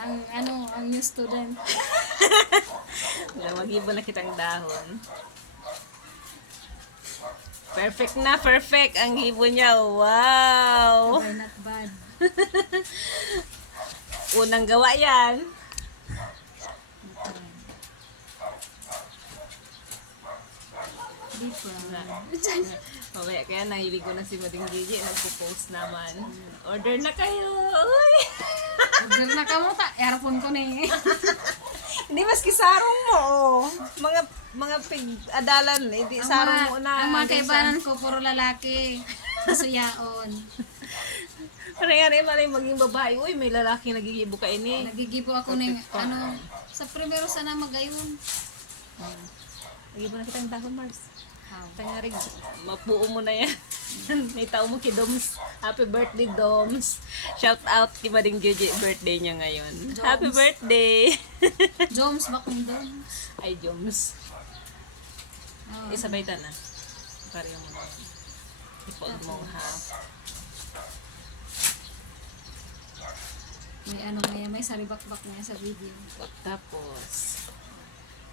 ang new student. Mag-ibon na kitang dahon. Perfect na, perfect ang ibon niya. Wow! Okay, not bad. Unang gawa yan. Di pa. Mamaya kaya nahilig ko na si Mading Gigi. Nagpo-post naman. Order na kayo! Uy! Order na ka mo ta. Earphone ko ni. Hindi maski sarong mo. Oh. Mga pig-adalan. Hindi sarong mo na. Ang mga kaibanan ko, puro lalaki. Masuyaon. Parang maging babae. Uy, may lalaki nagigibo ka ini. Nagigibo ako ng sa primero sana magayon. Nagibo na kitang dahon, Mars. How? Tangarig, mapuo mo na yan. May tao mo kay Doms. Happy birthday, Doms. Shout out kay Mading Gigi. Birthday niya ngayon. Doms. Happy birthday! Joms ba kung Joms? Ay, Doms. Oh. Isabay ta na. Pareho mo na. Ipod mo ha. May saribakbak na yan sa video. Tapos,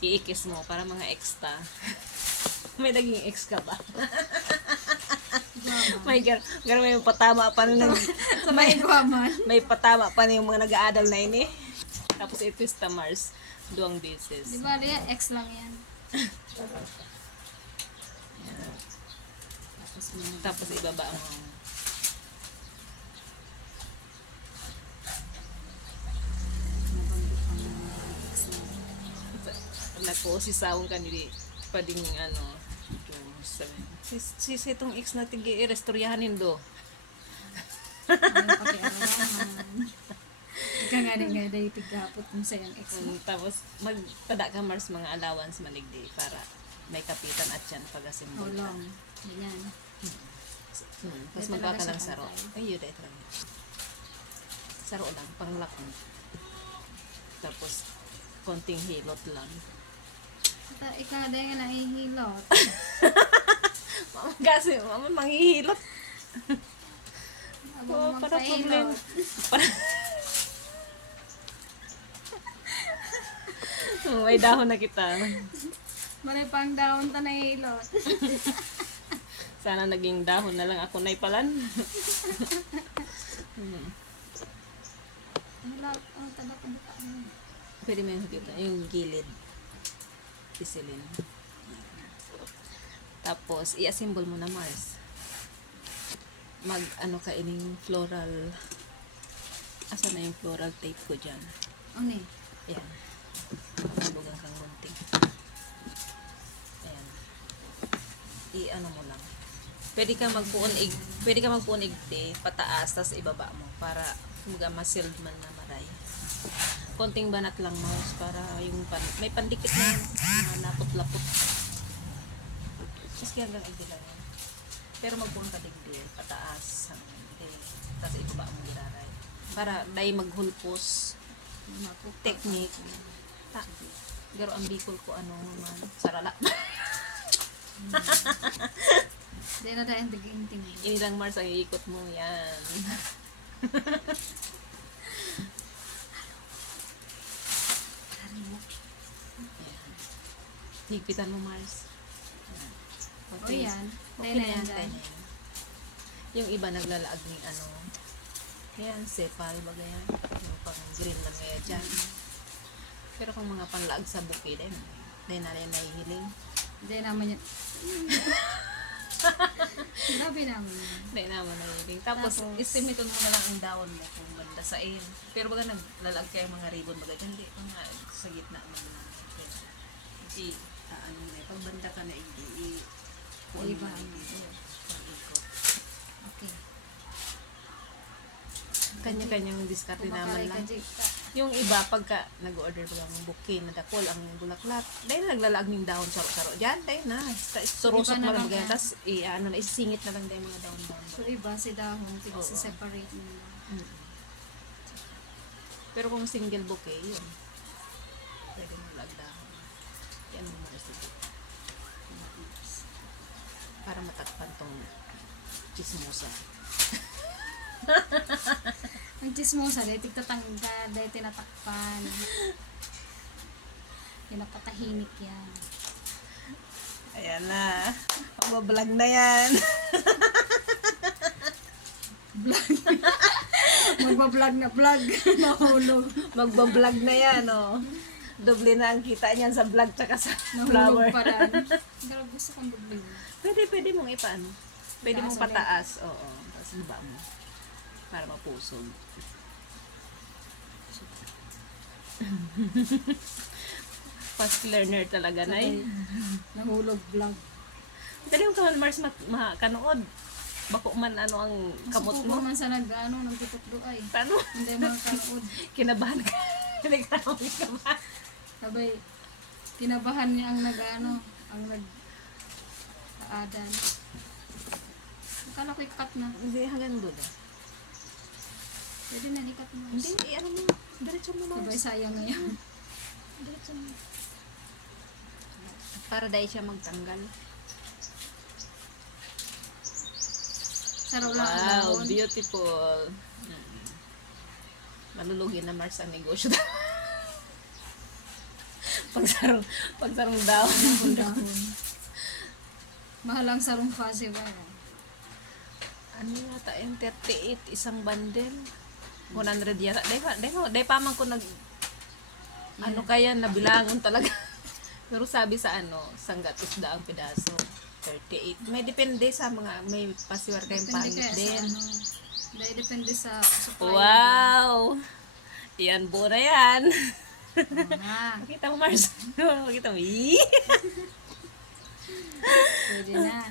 iikis mo para mga extra. May naging ex ka ba? May may patama pa na Sa may guwaman. may patama pa na yung mga nag-aadal na ini. Tapos i-twist na Mars. 2 beses. Di ba, Lia? X lang yan. Tapos ibaba mo. Nako, si Sawong kanili pading si itong ex na tigi i-restoryahanin do. Ano pakiaraman. Ika nga din tigapot mo sa yung ex mo. Tapos magpada ka Mars mga allowance maligdi para may kapitan at yan pag-asimbol. Ulong. Ganyan. Tapos Dahil magkaka talaga lang siya saro. pantay. Ay, yun dahil talaga. Saro lang, panglak mo. Tapos, konting hilot lang. Ika din nga nahihilot. Mama, manghihilot. Abang Para problem. magpahilot. May dahon na kita. Malay pang daon ta nahihilot. Sana naging dahon na lang ako na ipalan. Hilot. Ang tabak ang buka mo. Pwede mo yung dito, yung gilid. Isilin. Tapos, i-assemble mo na Mars. Ano ka ining floral. Asa na yung floral tape ko dyan? Ano eh? Ayan. Pagkalugan kang gunting. Ayan. I-ano mo lang. Pwede ka magpuon igte, pataas, tas ibaba mo para ma-sealed man na maray. Konting banat lang mouse para yung may pandikit na yun, lapot-lapot. Tapos hanggang igte lang yan. Pero magpuon ka digdi, pataas, tapos ibaba mo gilaray. Para dahil maghulpos technique. Pero ang bikol ko man, sarala. Hindi na dahil tiging-ting. Ini lang Mars ang iikot mo yan. Ayan. Higpitan mo Mars. O yan. Okay na yan. Yung iba naglalaag ng ayan, sepal, bagay yan. Yung pang green lang kaya dyan. Pero kung mga panlaag sa bukid, dahil na rin nahihiling. Hindi naman yun. Grabe naman yun. Dahil naman nahihiling. Tapos, isimiton mo na lang ang dahon mo kung banda sa in. Pero baga naglalag kayo mga ribbon, baga dyan, hindi, mga sa gitna man na. Pag banda ka na, Ibahan mo. Okay. Kanya-kanyang diskarte naman lang. Yung iba, pagka nag-order ba ng bouquet na dakol, ang bulaklak, dahil naglalaag ng dahon saro-saro. Diyan, dahil na. Surusok Iba na mo lang lang ganyan. yan. Tapos, isingit na lang dahil mga dahon-dahon. So iba si dahon, Oo. separate mo na. Pero kung single bouquet, yun. Pwede mo lag dahon. Yan mo recipe. Para matakpan tong chismosa. Ang chismosa, dahil tigtatangga, dahil tinatakpan. Pinapatahimik yan. Ayan na. Magbablog na yan. Magbablog na vlog. Nahulog. Magbablog na yan, oh. Doble na ang kita niyan sa vlog tsaka sa flower. Nahulog pa rin. Pero gusto kong bablog. Pwede mong ipaano. Pwede Taas mong ulit. pataas. Oo. Tapos baba mo. Para mapusog. Fast learner talaga na eh. Nahulog vlog. Dali mo ka man, Mars, makanood. Bako man ano ang kamot Masuko mo. man sa nag-ano, nagtitukdo ay. Paano? Hindi mo kanood. Kinabahan ka. Hindi ka naman kinabahan. Sabay, kinabahan niya ang nag-ano, ang nag-aadan. Akala ko ikat na. Hindi, hanggang doon. Pwede na, ikat mo. Hindi, ano mo. Diretso mo, Sabay Mars. sayang ngayon. Diretso mo. Para dahil siya magtanggal. Saraw lang ang Wow, dahon. beautiful. Malulugin na Mars ang negosyo. pagsarong daw. Ang dahon. Mahal ang sarong festival. Ano yata yung 38, isang bundle. 100 yata. Dahil pa man ko nag... Ano kaya, nabilangon talaga. Pero sabi sa sanggat isda ang pedaso. 38. May depende sa mga, may pasiwar kayong Depende pangit kaya din. sa ano. Dahil depende sa supply. Wow! Yan po na yan. Ah, Makita mo, Mars. Makita mo. Yee! pwede na.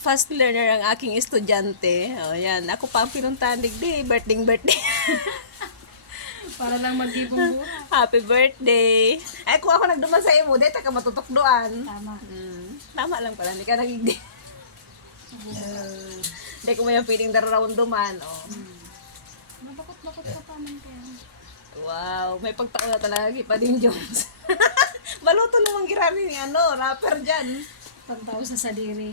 Fast learner ang aking estudyante. O, yan. Ako pa ang pinuntahan digdi. Birthday. Para lang mag-ibong buhay. Happy birthday. Ay, kung ako nagduman sa imo, dito ka matutukdoan. Tama. Tama lang pala. Hindi ka nagigdi. Hindi ko may piling dararawang duman. Oh. Mabakot-bakot ka pa man kaya. Wow. May pagtao na talaga pa din Jones. Maluto naman girani ni rapper dyan. Pagtao sa sadiri.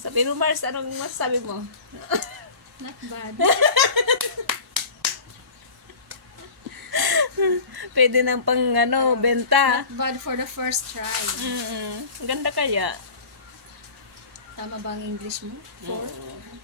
Sabi mo, Mars, anong masasabi mo? Not bad. Pwede nang pang benta. Not bad for the first try. Ganda kaya. Tama ba ang English mo? For? Oo.